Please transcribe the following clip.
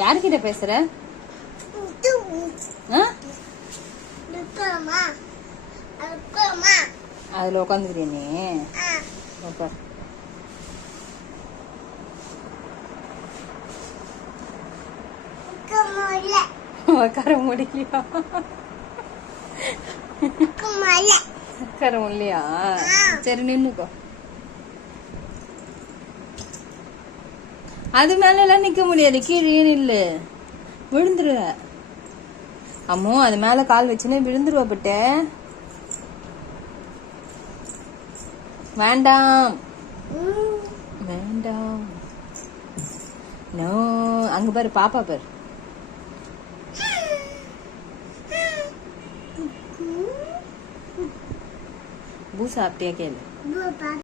யாருக்கிட்ட பேசுற? அதுல உட்காந்துக்கிறிய நீ? உட்கார முடியலையா? உட்கார முடியலையா? சரி நின்னுக்கோ. அது மேல எல்லாம் நிக்க முடியாது, கீழே இல்ல விழுந்துருவ. அம்மோ அது மேல கால் வச்சுன்னு விழுந்துருவ. பட்ட வேண்டாம் வேண்டாம். நோ, அங்க பாரு பாப்பா பாரு. பூ சாப்பிட்டியா கேளு.